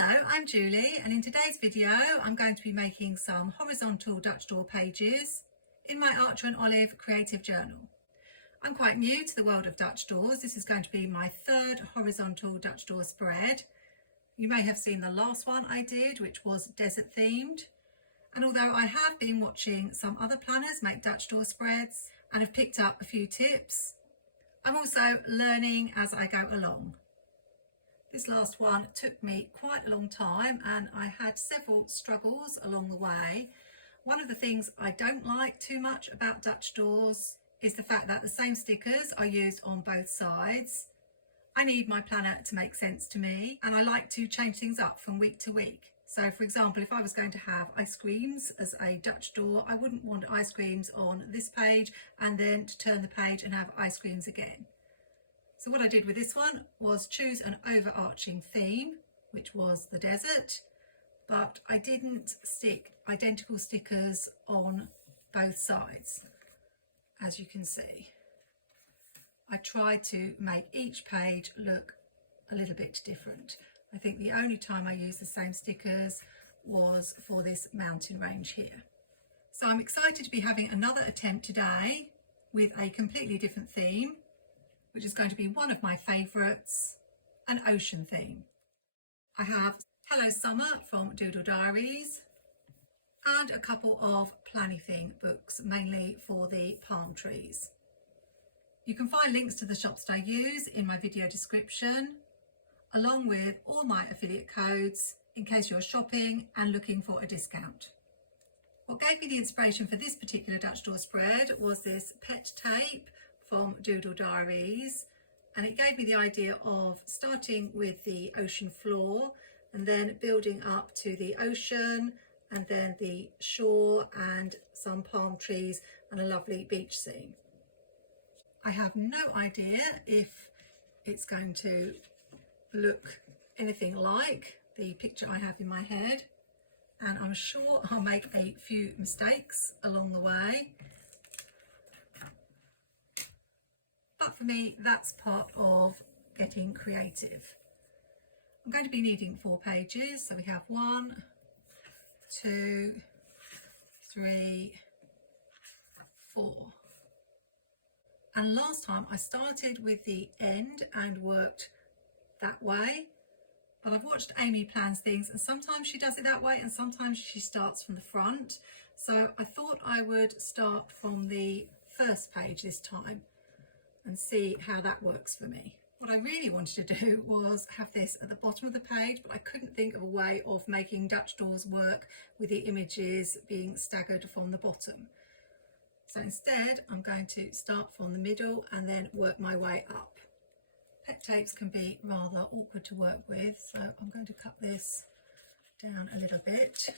Hello, I'm Julie, and in today's video I'm going to be making some horizontal Dutch door pages in my Archer and Olive creative journal. I'm quite new to the world of Dutch doors. This is going to be my third horizontal Dutch door spread. You may have seen the last one I did, which was desert themed. And although I have been watching some other planners make Dutch door spreads and have picked up a few tips, I'm also learning as I go along. This last one took me quite a long time and I had several struggles along the way. One of the things I don't like too much about Dutch doors is the fact that the same stickers are used on both sides. I need my planner to make sense to me, and I like to change things up from week to week. So for example, if I was going to have ice creams as a Dutch door, I wouldn't want ice creams on this page and then to turn the page and have ice creams again. So what I did with this one was choose an overarching theme, which was the desert, but I didn't stick identical stickers on both sides, as you can see. I tried to make each page look a little bit different. I think the only time I used the same stickers was for this mountain range here. So I'm excited to be having another attempt today with a completely different theme, which is going to be one of my favourites, an ocean theme. I have Hello Summer from DoodleDiarys and a couple of planning books, mainly for the palm trees. You can find links to the shops that I use in my video description, along with all my affiliate codes in case you're shopping and looking for a discount. What gave me the inspiration for this particular Dutch door spread was this pet tape from DoodleDiarys, and it gave me the idea of starting with the ocean floor and then building up to the ocean and then the shore and some palm trees and a lovely beach scene. I have no idea if it's going to look anything like the picture I have in my head, and I'm sure I'll make a few mistakes along the way. But for me, that's part of getting creative. I'm going to be needing 4 pages. So we have 1, 2, 3, 4. And last time I started with the end and worked that way. But I've watched Amy plans things, and sometimes she does it that way and sometimes she starts from the front. So I thought I would start from the first page this time and see how that works for me. What I really wanted to do was have this at the bottom of the page, but I couldn't think of a way of making Dutch doors work with the images being staggered from the bottom. So instead, I'm going to start from the middle and then work my way up. Pet tapes can be rather awkward to work with, so I'm going to cut this down a little bit.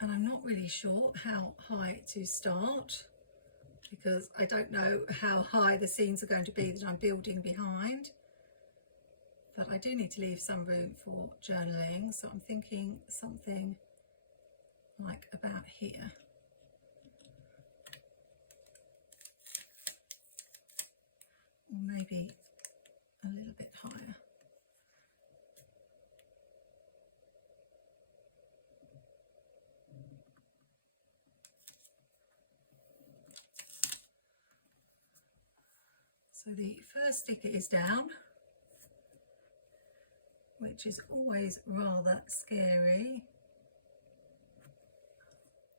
And I'm not really sure how high to start, because I don't know how high the scenes are going to be that I'm building behind. But I do need to leave some room for journaling, so I'm thinking something like about here. Or maybe a little bit higher. So the first sticker is down, which is always rather scary.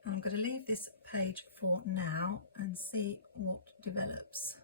I'm going to leave this page for now and see what develops.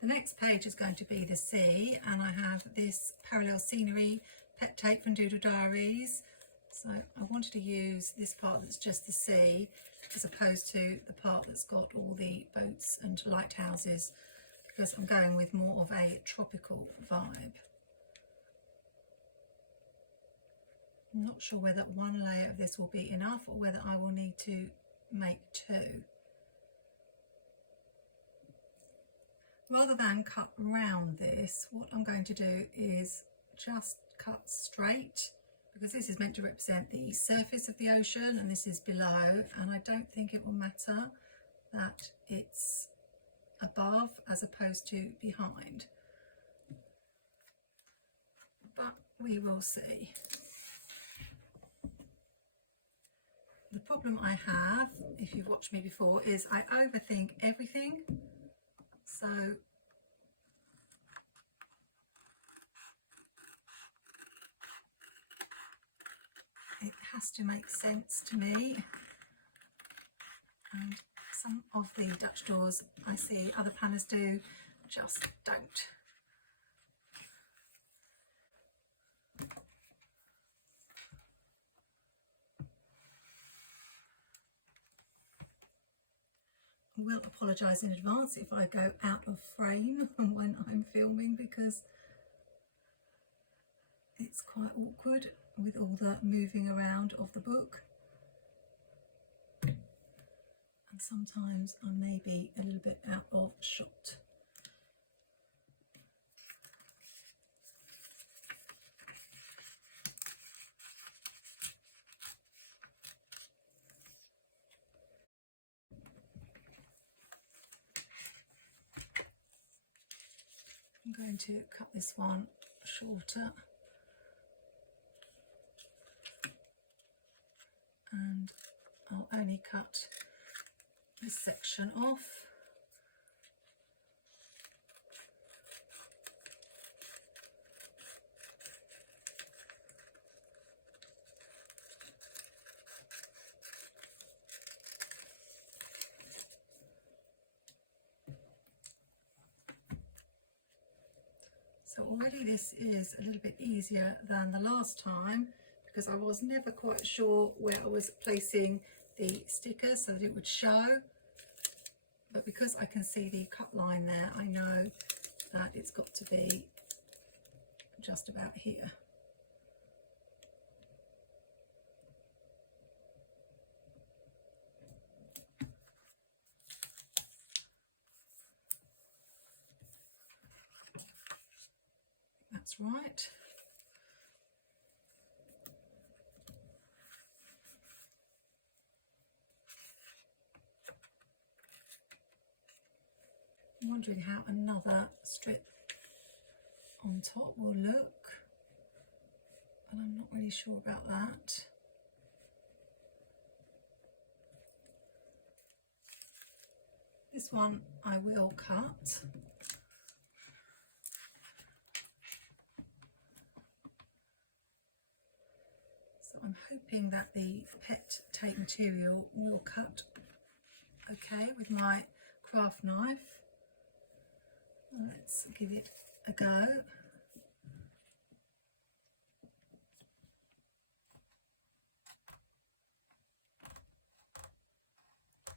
The next page is going to be the sea, and I have this parallel scenery pet tape from DoodleDiarys. So I wanted to use this part that's just the sea as opposed to the part that's got all the boats and lighthouses, because I'm going with more of a tropical vibe. I'm not sure whether one layer of this will be enough or whether I will need to make 2. Rather than cut round this, what I'm going to do is just cut straight because this is meant to represent the surface of the ocean and this is below, and I don't think it will matter that it's above as opposed to behind, but we will see. The problem I have, if you've watched me before, is I overthink everything. So it has to make sense to me, and some of the Dutch doors I see other planners do just don't. I will apologise in advance if I go out of frame when I'm filming, because it's quite awkward with all the moving around of the book, and sometimes I may be a little bit out of shot. I'm going to cut this one shorter, and I'll only cut this section off. So already this is a little bit easier than the last time, because I was never quite sure where I was placing the stickers so that it would show, but because I can see the cut line there, I know that it's got to be just about here. That's right. I'm wondering how another strip on top will look, but I'm not really sure about that. This one I will cut. I'm hoping that the pet tape material will cut okay with my craft knife. Let's give it a go.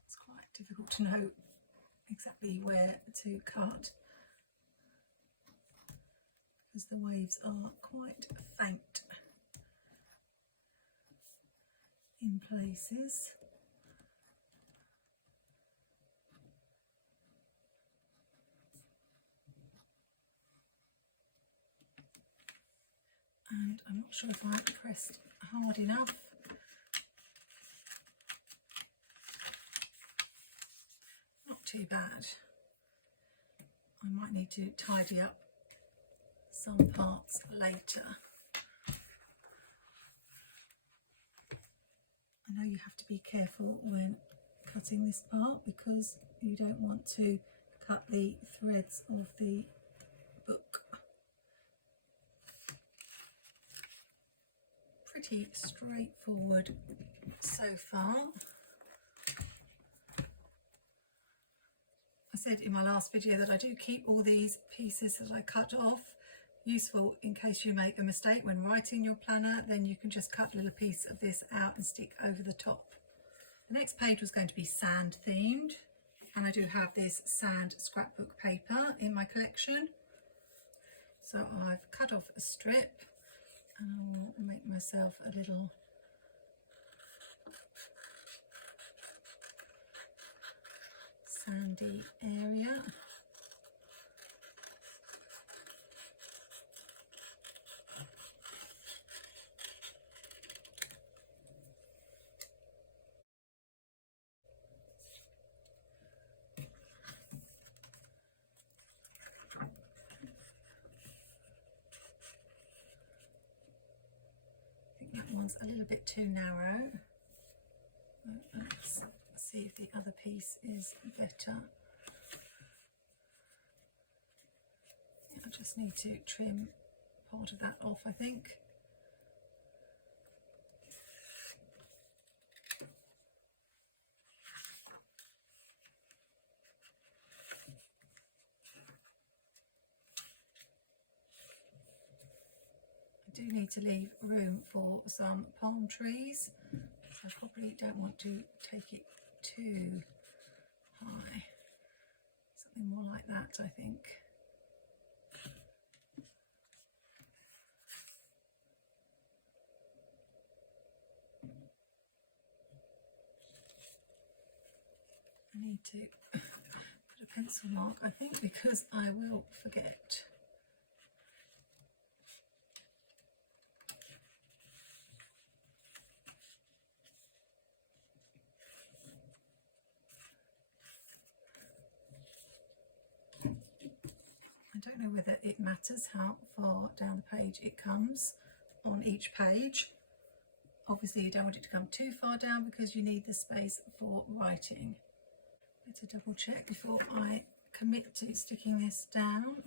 It's quite difficult to know exactly where to cut because the waves are quite faint in places. And I'm not sure if I pressed hard enough. Not too bad. I might need to tidy up some parts later. I know you have to be careful when cutting this part because you don't want to cut the threads of the book. Pretty straightforward so far. I said in my last video that I do keep all these pieces that I cut off useful in case you make a mistake when writing your planner. Then you can just cut a little piece of this out and stick over the top. The next page was going to be sand themed, and I do have this sand scrapbook paper in my collection. So I've cut off a strip and I will make myself a little sandy area. that one's a little bit too narrow. Let's see if the other piece is better. I just need to trim part of that off, I think. I do need to leave room for some palm trees, so I probably don't want to take it too high. Something more like that, I think. I need to put a pencil mark, I think, because I will forget. I don't know whether it matters how far down the page it comes on each page. Obviously you don't want it to come too far down because you need the space for writing. Better double check before I commit to sticking this down.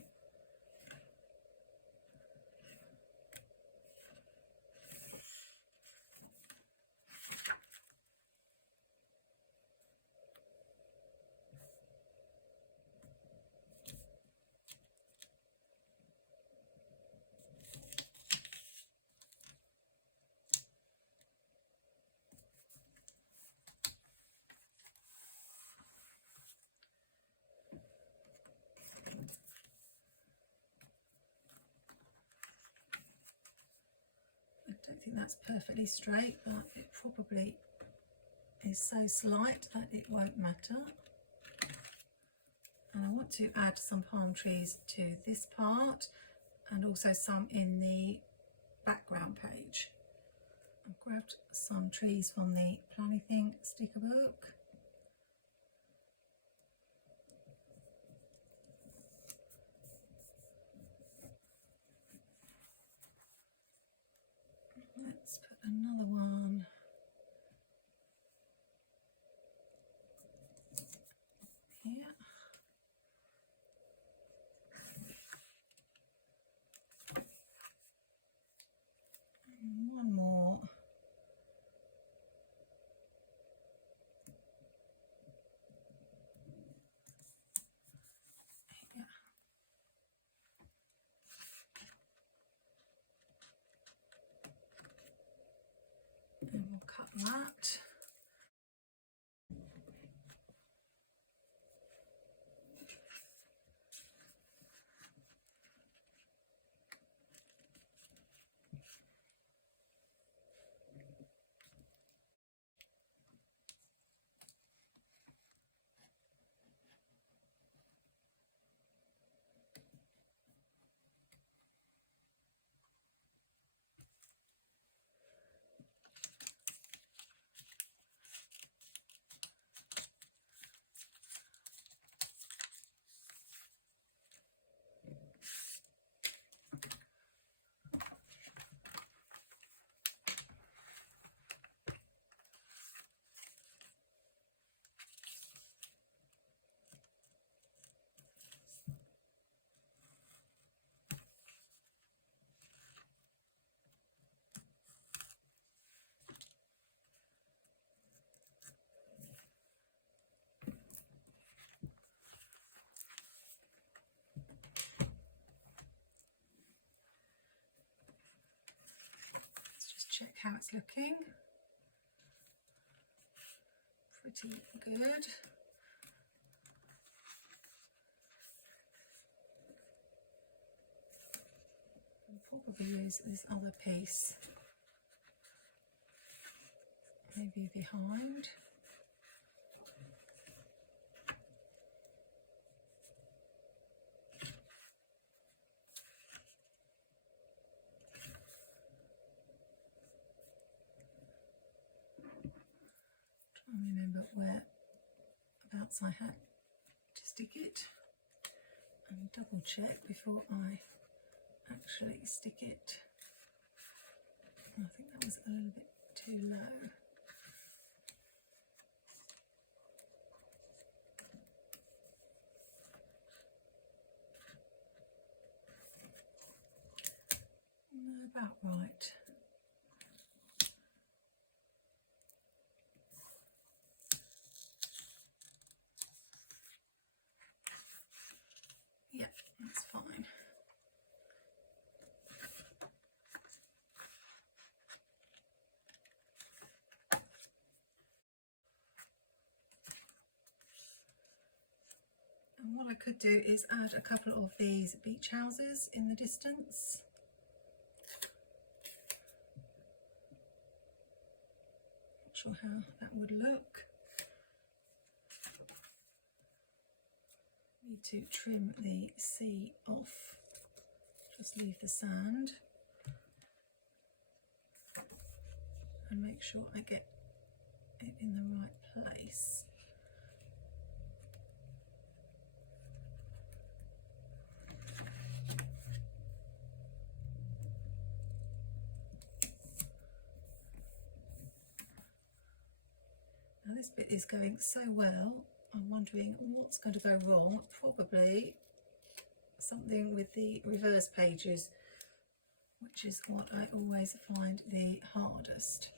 I don't think that's perfectly straight, but it probably is so slight that it won't matter. And I want to add some palm trees to this part and also some in the background page. I've grabbed some trees from the Planning sticker book. Let's put another one here. And one more. Here. And we'll cut that. Check how it's looking. Pretty good. I'll probably use this other piece maybe behind. Remember whereabouts I had to stick it and double check before I actually stick it. I think that was a little bit too low. No, about right. Yeah, that's fine. And what I could do is add a couple of these beach houses in the distance. Not sure how that would look. Need to trim the sea off, just leave the sand, and make sure I get it in the right place. Now this bit is going so well, I'm wondering what's going to go wrong. Probably something with the reverse pages, which is what I always find the hardest.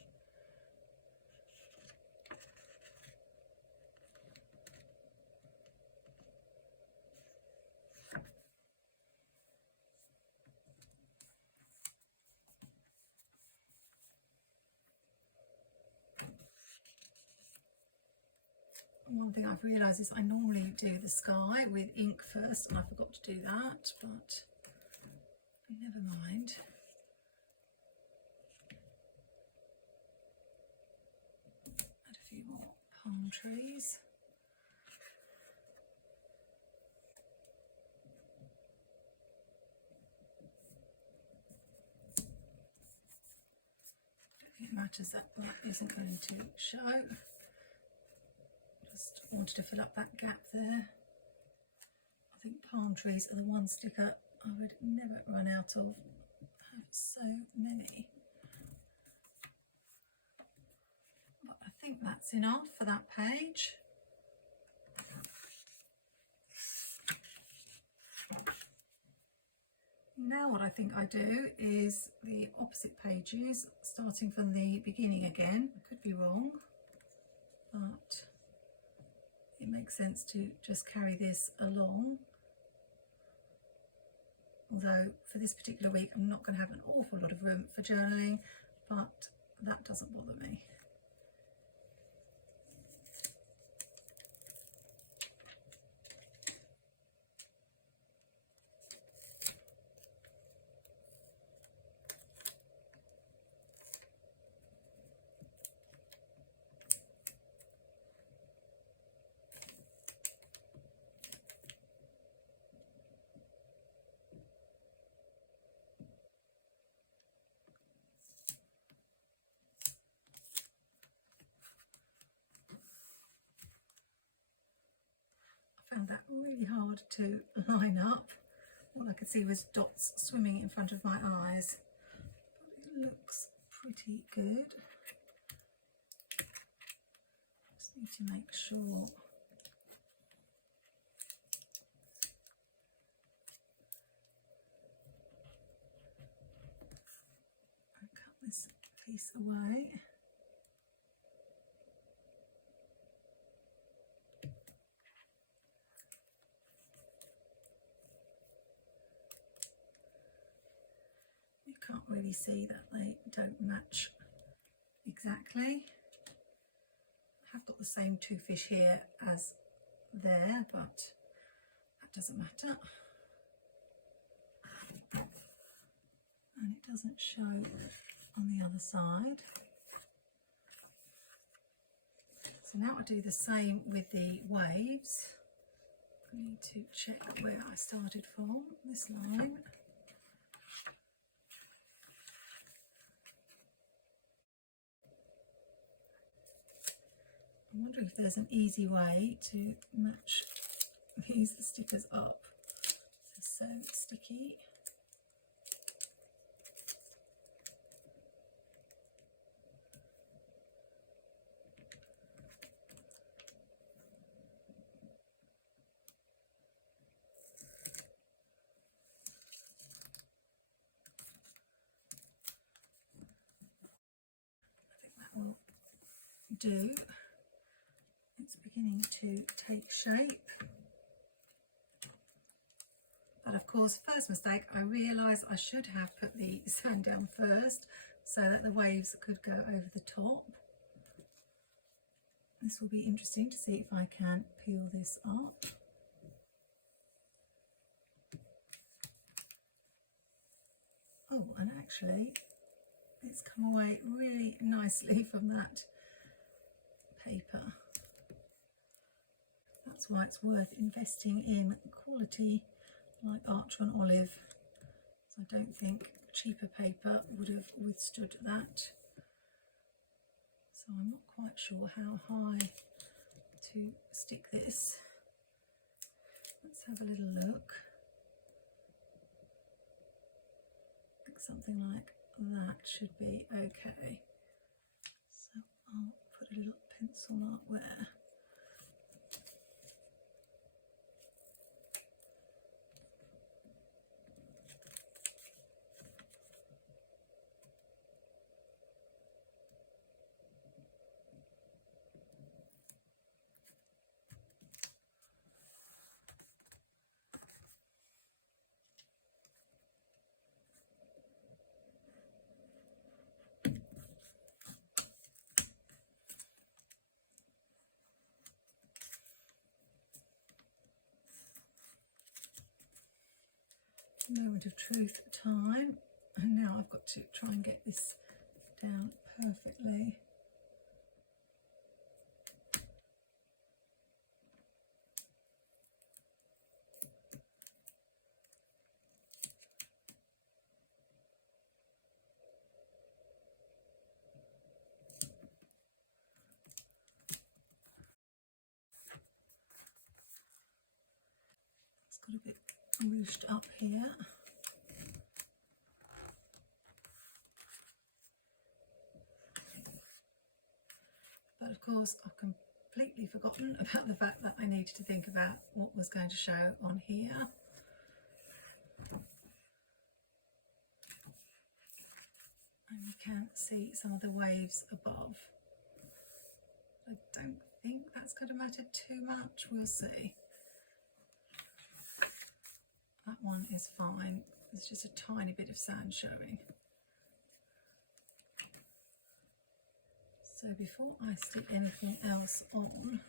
One thing I've realised is I normally do the sky with ink first, and I forgot to do that, but never mind. Add a few more palm trees. I don't think it matters that that isn't going to show. Just wanted to fill up that gap there. I think palm trees are the one sticker I would never run out of. I have so many. But I think that's enough for that page. Now what I think I do is the opposite pages, starting from the beginning again. I could be wrong, but it makes sense to just carry this along. Although for this particular week I'm not going to have an awful lot of room for journaling, but that doesn't bother me. Found that really hard to line up. All I could see was dots swimming in front of my eyes, but it looks pretty good. Just need to make sure I cut this piece away. Can't really see that they don't match exactly. I have got the same two fish here as there, but that doesn't matter. And it doesn't show on the other side. So now I do the same with the waves. I need to check where I started from, this line. I'm wondering if there's an easy way to match these stickers up. They're so sticky. do. It's beginning to take shape. But of course, first mistake, I realised I should have put the sand down first so that the waves could go over the top. This will be interesting to see if I can peel this up. Oh, and actually it's come away really nicely from that paper. That's why it's worth investing in quality like Archer and Olive. So I don't think cheaper paper would have withstood that. So I'm not quite sure how high to stick this. Let's have a little look. I think something like that should be okay. So I'll put a little pencil mark there. Moment of truth time, and now I've got to try and get this down perfectly. It's got a bit ruched up here. But of course I've completely forgotten about the fact that I needed to think about what was going to show on here. And you can see some of the waves above. I don't think that's going to matter too much, we'll see. That one is fine, there's just a tiny bit of sand showing. So before I stick anything else on,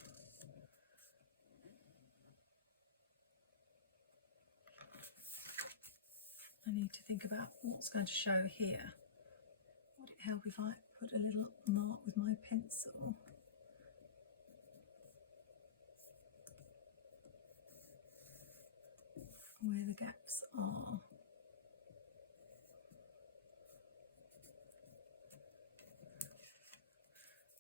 I need to think about what's going to show here. Would it help if I put a little mark with my pencil? Where the gaps are.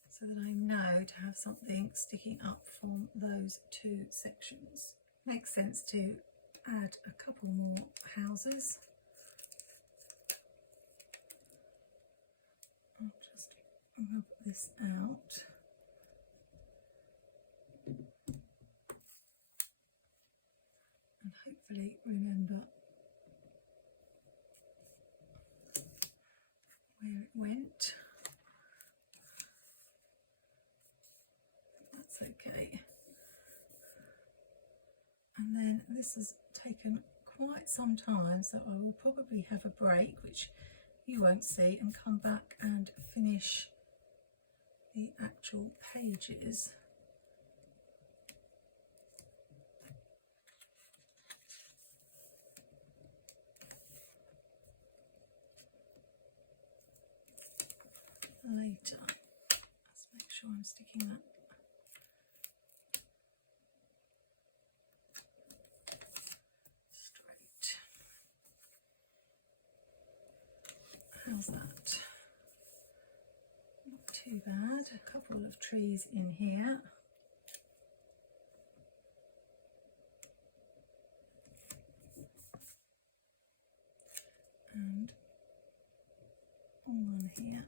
So that I know to have something sticking up from those two sections. Makes sense to add a couple more houses. I'll just rub this out. And hopefully remember where it went. That's okay. And then this has taken quite some time, so I will probably have a break, which you won't see, and come back and finish the actual pages. Later. Let's make sure I'm sticking that straight. How's that? Not too bad. A couple of trees in here. And one here.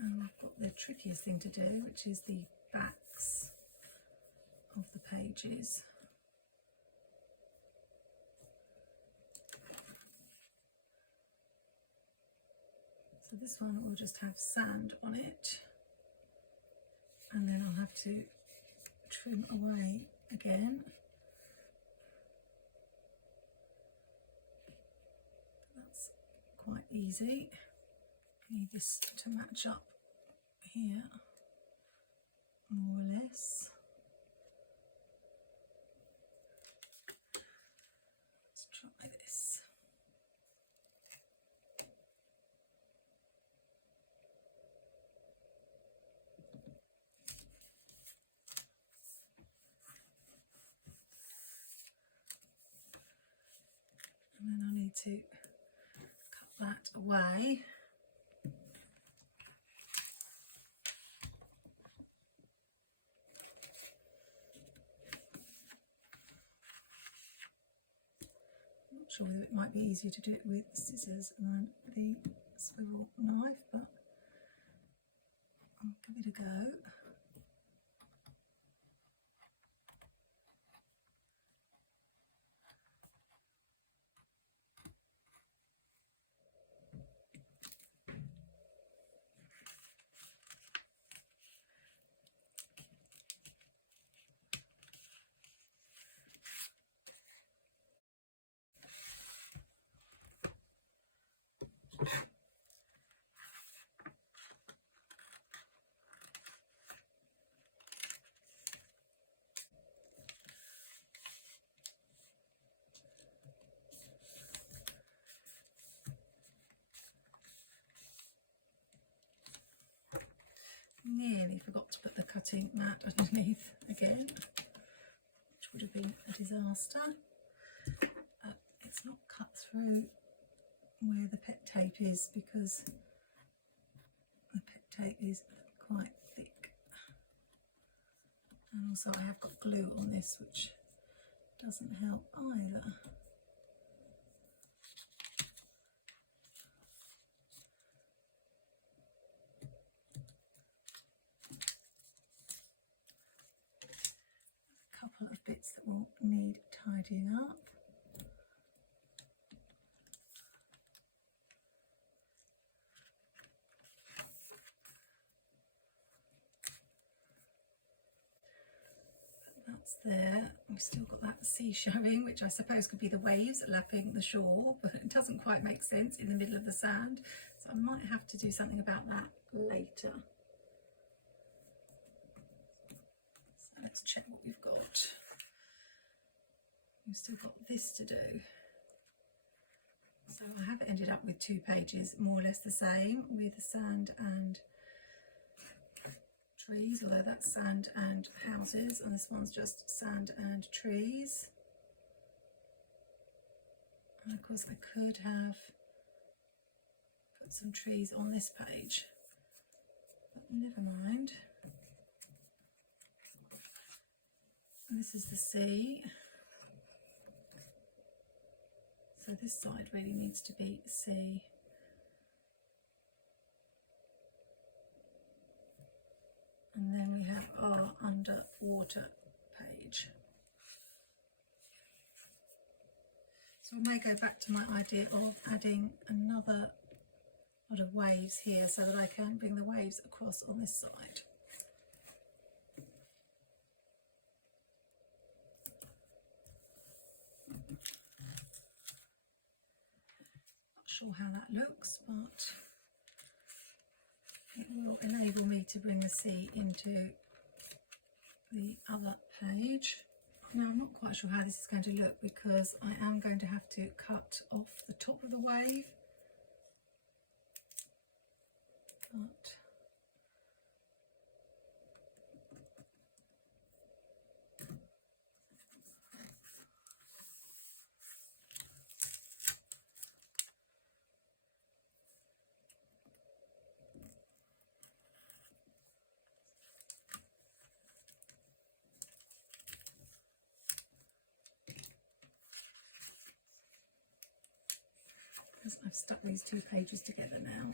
And I've got the trickiest thing to do, which is the backs of the pages. So this one will just have sand on it, and then I'll have to trim away again. That's quite easy. I need this to match up here, more or less. Let's try this. And then I need to cut that away. I'm not sure whether it might be easier to do it with scissors than the swivel knife, but I'll give it a go. Nearly forgot to put the cutting mat underneath again, which would have been a disaster. It's not cut through where the pet tape is because the pet tape is quite thick, and also I have got glue on this, which doesn't help either. A couple of bits that will need tidying up. That's there. We've still got that sea showing, which I suppose could be the waves lapping the shore, but it doesn't quite make sense in the middle of the sand, so I might have to do something about that later. So let's check what we've got. We've still got this to do. So I have ended up with 2 pages more or less the same, with sand and trees, although that's sand and houses, and this one's just sand and trees. And of course I could have put some trees on this page, but never mind. And this is the sea, so this side really needs to be sea. And then we have our underwater page. So I may go back to my idea of adding another lot of waves here so that I can bring the waves across on this side. Not sure how that looks, but it will enable me to bring the sea into the other page. Now I'm not quite sure how this is going to look because I am going to have to cut off the top of the wave, but I've stuck these 2 pages together now.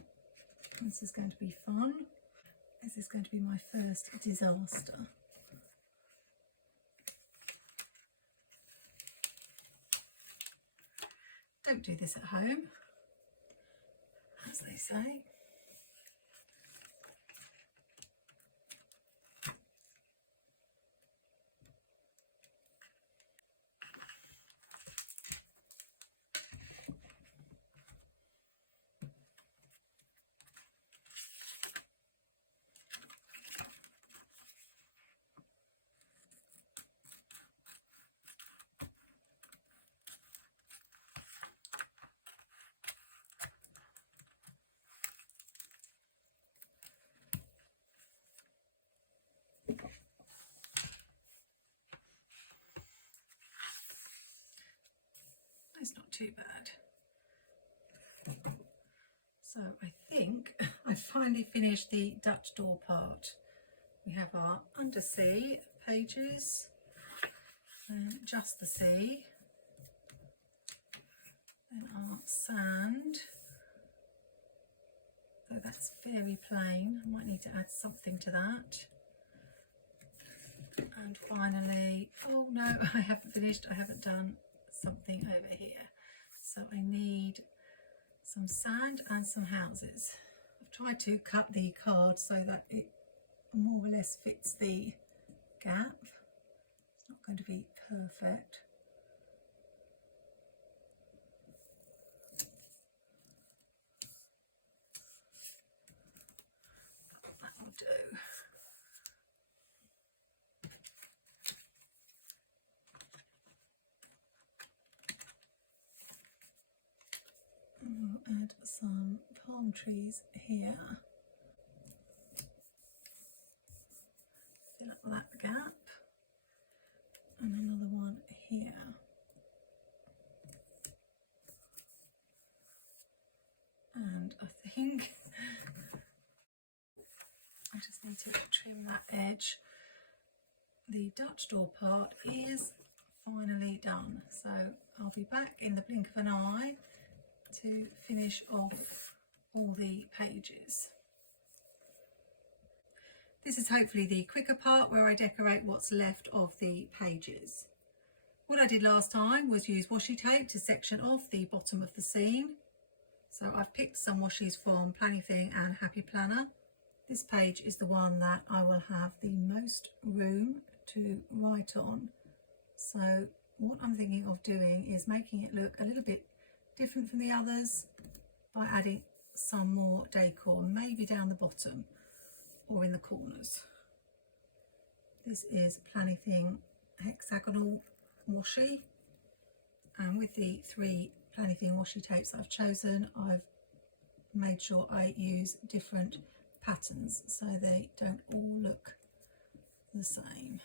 This is going to be fun. This is going to be my first disaster. Don't do this at home, as they say. it's not too bad. So I think I finally finished the Dutch door part. We have our undersea pages, and just the sea, then our sand, though that's very plain, I might need to add something to that. And finally, oh no, I haven't finished, I haven't done something over here. So I need some sand and some houses. I've tried to cut the card so that it more or less fits the gap. It's not going to be perfect. But that will do. We'll add some palm trees here. Fill up that gap. And another one here. And I think I just need to trim that edge. The Dutch door part is finally done. So I'll be back in the blink of an eye to finish off all the pages. This is hopefully the quicker part where I decorate what's left of the pages. What I did last time was use washi tape to section off the bottom of the scene. So I've picked some washies from Planning and Happy Planner. This page is the one that I will have the most room to write on. So what I'm thinking of doing is making it look a little bit different from the others by adding some more decor, maybe down the bottom or in the corners. This is Planning hexagonal washi, and with the 3 Planning washi tapes I've chosen, I've made sure I use different patterns so they don't all look the same.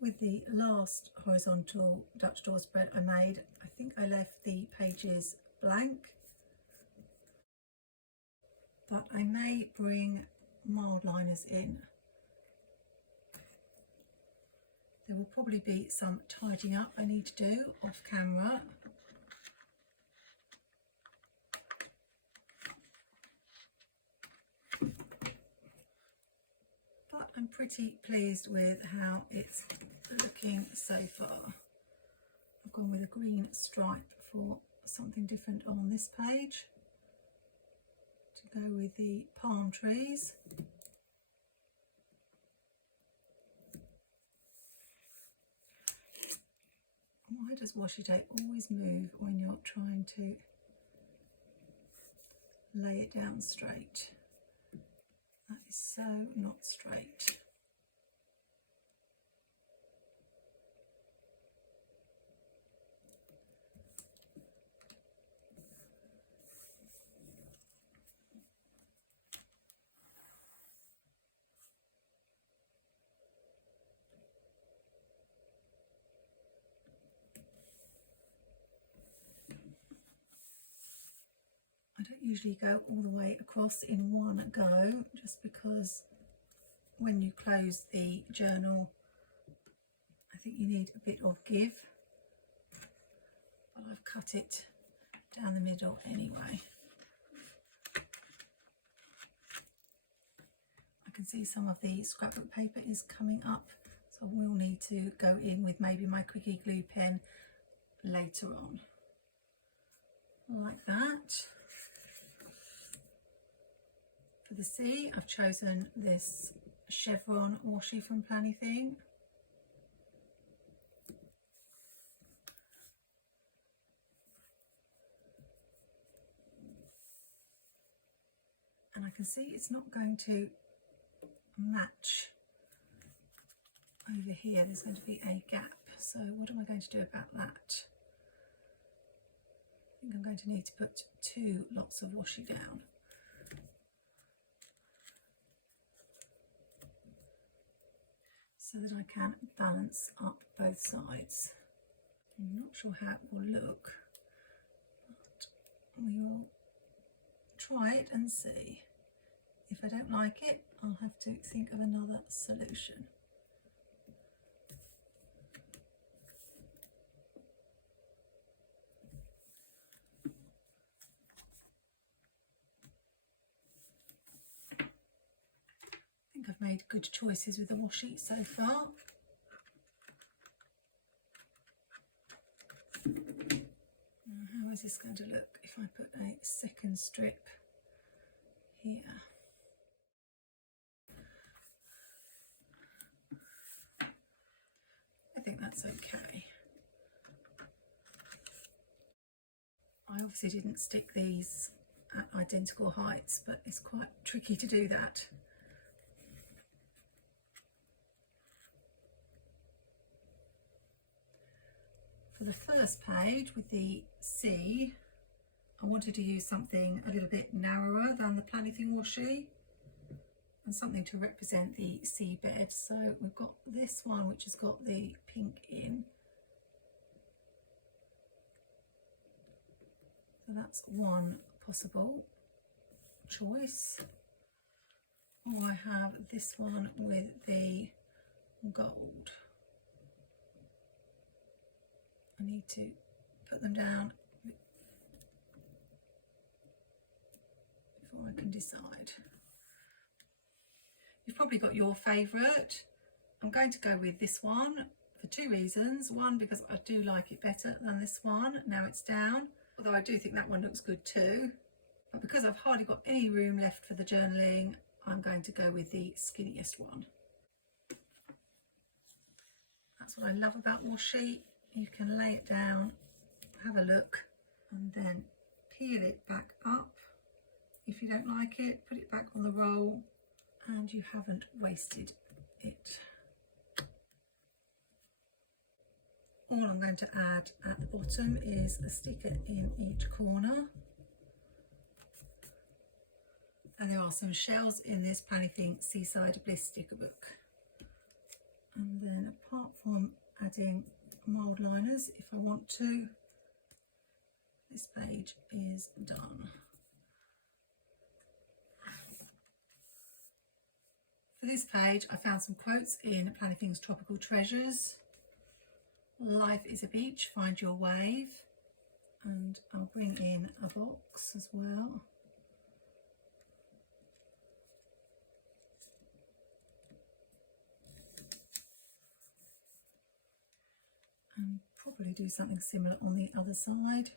With the last horizontal Dutch door spread I made, I think I left the pages blank, but I may bring mild liners in. There will probably be some tidying up I need to do off camera. But I'm pretty pleased with how it's looking so far. I've gone with a green stripe for something different on this page to go with the palm trees. Why does washi tape always move when you're trying to lay it down straight? That is so not straight. I don't usually go all the way across in one go, just because when you close the journal, I think you need a bit of give, but I've cut it down the middle anyway. I can see some of the scrapbook paper is coming up, so I will need to go in with maybe my quickie glue pen later on. Like that. For the sea, I've chosen this chevron washi from Planning. And I can see it's not going to match over here. There's going to be a gap. So what am I going to do about that? I think I'm going to need to put 2 lots of washi down. so that I can balance up both sides. I'm not sure how it will look, but we will try it and see. If I don't like it, I'll have to think of another solution. I think I've made good choices with the washi so far. Now, how is this going to look if I put a second strip here? I think that's okay. I obviously didn't stick these at identical heights, but it's quite tricky to do that. For the first page with the sea, I wanted to use something a little bit narrower than the Planning washi and something to represent the seabed. So we've got this one which has got the pink in. So that's one possible choice. Or I have this one with the gold. I need to put them down before I can decide. You've probably got your favourite. I'm going to go with this one for two reasons. One, because I do like it better than this one. Now it's down, although I do think that one looks good too. But because I've hardly got any room left for the journaling, I'm going to go with the skinniest one. That's what I love about washi. You can lay it down, have a look, and then peel it back up. If you don't like it, put it back on the roll, and you haven't wasted it. All I'm going to add at the bottom is a sticker in each corner. And there are some shells in this Planning Seaside Bliss sticker book. And then apart from adding mild liners, if I want to, this page is done. For this page, I found some quotes in Planning's Tropical Treasures. Life is a beach, find your wave. And I'll bring in a box as well. And probably do something similar on the other side.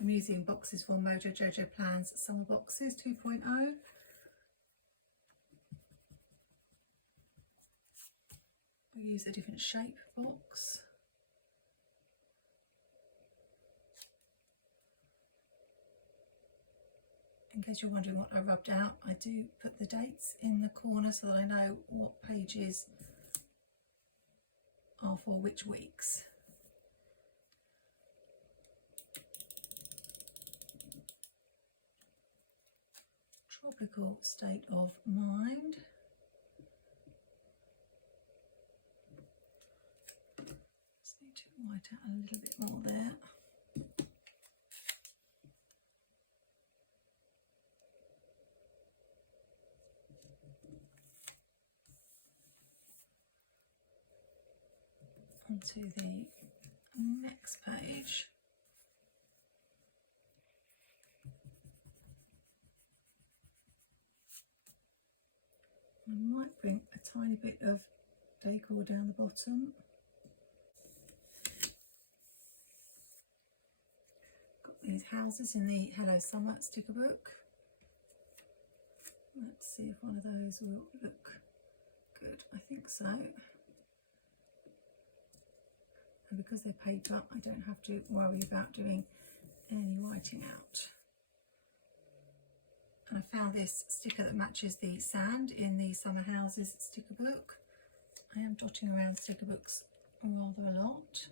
I'm using boxes for Mojo Jojo Plans Summer Boxes 2.0. We'll use a different shape box. In case you're wondering what I rubbed out, I do put the dates in the corner so that I know what pages are for which weeks. Tropical state of mind. Just need to white out a little bit more there. Onto the next page. I might bring a tiny bit of decor down the bottom. Got these houses in the Hello Summer sticker book. Let's see if one of those will look good. I think so. And because they're paper, I don't have to worry about doing any whiting out. And I found this sticker that matches the sand in the Summer Houses sticker book. I am dotting around sticker books rather a lot.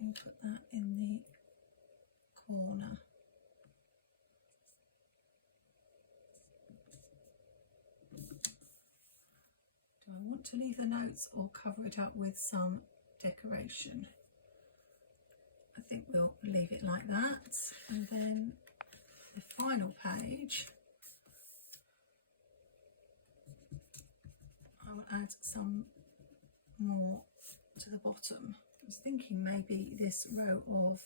we'll put that in the corner. Do I want to leave the notes or cover it up with some decoration? I think we'll leave it like that. And then the final page, I will add some more to the bottom. I was thinking maybe this row of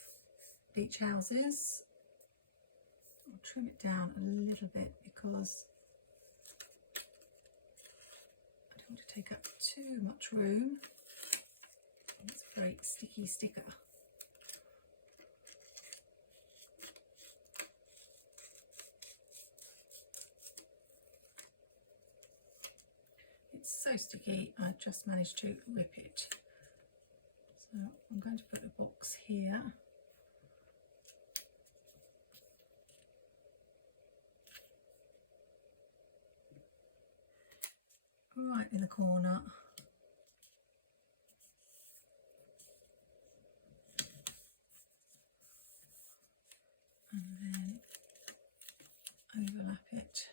beach houses. I'll trim it down a little bit because I don't want to take up too much room. It's a very sticky sticker. It's so sticky, I just managed to rip it. So I'm going to put a box here. Right in the corner. And then overlap it.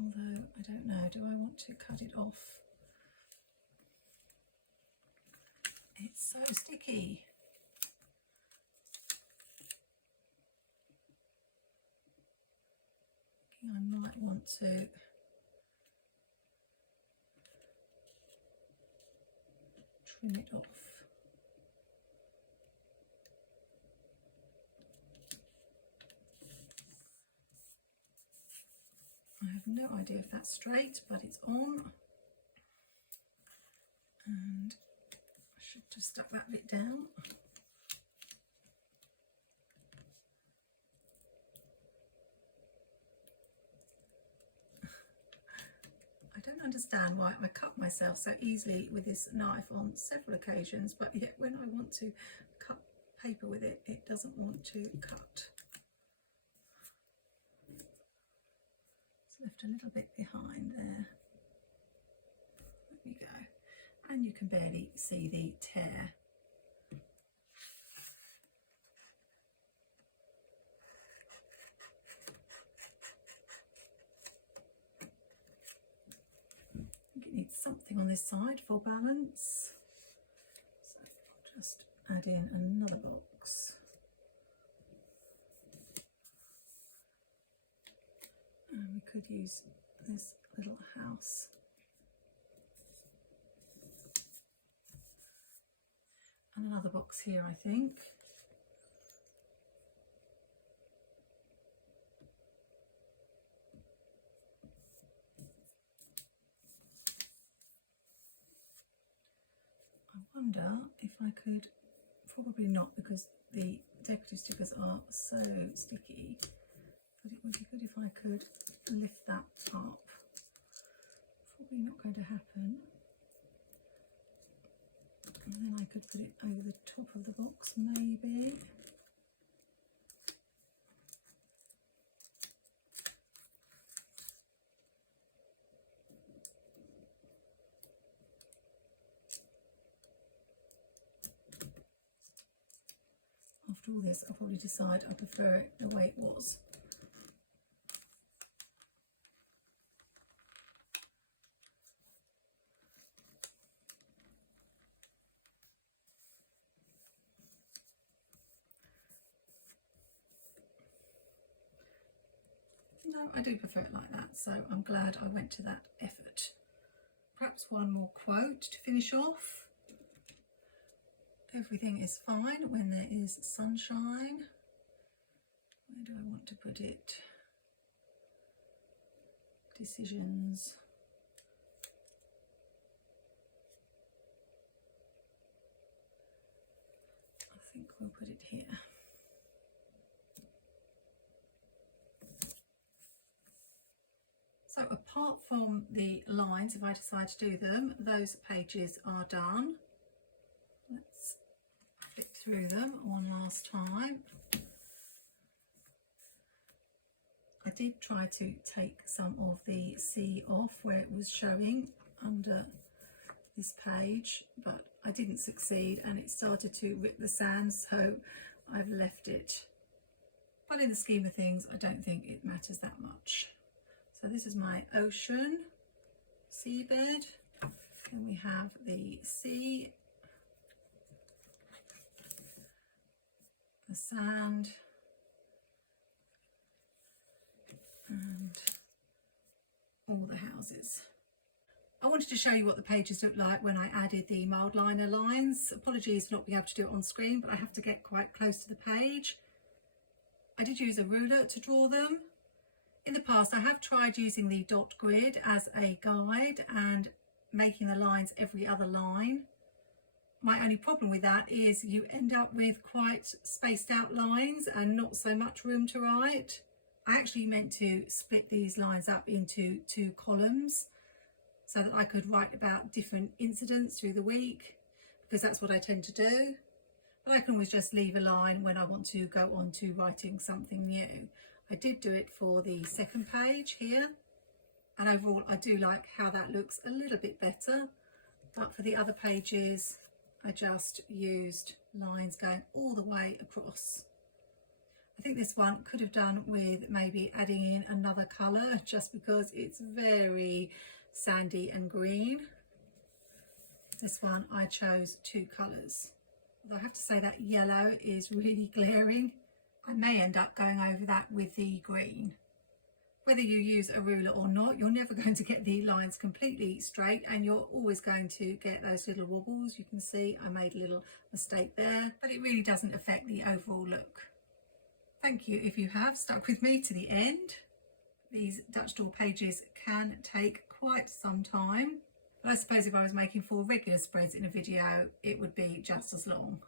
Although, I don't know, do I want to cut it off? It's so sticky. I might want to trim it off. I have no idea if that's straight, but it's on. And I should just stuck that bit down. I don't understand why I cut myself so easily with this knife on several occasions, but yet when I want to cut paper with it, it doesn't want to cut. It's left a little bit behind there. There we go. And you can barely see the tear. It needs something on this side for balance, so I'll just add in another box. And we could use this little house. And another box here, I think. I wonder if I could, probably not because the decorative stickers are so sticky, but it would be good if I could lift that up. Probably not going to happen. And then I could put it over the top of the box, maybe. After all this, I'll probably decide I prefer it the way it was. No, I do prefer it like that, so I'm glad I went to that effort. Perhaps one more quote to finish off. Everything is fine when there is sunshine. Where do I want to put it? Decisions. I think we'll put it here. So apart from the lines, if I decide to do them, those pages are done. Let's flip through them one last time. I did try to take some of the C off where it was showing under this page, but I didn't succeed and it started to rip the sand, so I've left it. But in the scheme of things, I don't think it matters that much. So this is my ocean seabed, and we have the sea, the sand, and all the houses. I wanted to show you what the pages looked like when I added the mild liner lines. Apologies for not being able to do it on screen, but I have to get quite close to the page. I did use a ruler to draw them. In the past, I have tried using the dot grid as a guide and making the lines every other line. My only problem with that is you end up with quite spaced out lines and not so much room to write. I actually meant to split these lines up into 2 columns so that I could write about different incidents through the week, because that's what I tend to do. But I can always just leave a line when I want to go on to writing something new. I did do it for the second page here, and overall I do like how that looks a little bit better. But for the other pages, I just used lines going all the way across. I think this one could have done with maybe adding in another colour, just because it's very sandy and green. This one I chose 2 colours. Although I have to say that yellow is really glaring. I may end up going over that with the green. Whether you use a ruler or not, you're never going to get the lines completely straight, and you're always going to get those little wobbles. You can see I made a little mistake there, but it really doesn't affect the overall look. Thank you if you have stuck with me to the end. These Dutch door pages can take quite some time, but I suppose if I was making 4 regular spreads in a video, it would be just as long.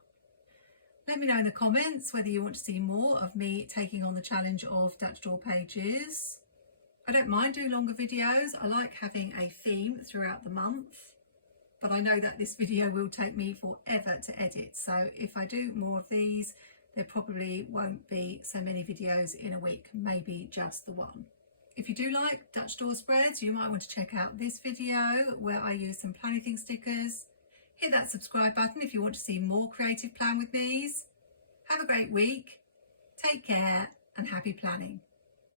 Let me know in the comments whether you want to see more of me taking on the challenge of Dutch door pages. I don't mind doing longer videos. I like having a theme throughout the month, but I know that this video will take me forever to edit. So if I do more of these, there probably won't be so many videos in a week, maybe just the one. If you do like Dutch door spreads, you might want to check out this video where I use some planning thing stickers. Hit that subscribe button if you want to see more creative plan with me's. Have a great week, take care, and happy planning.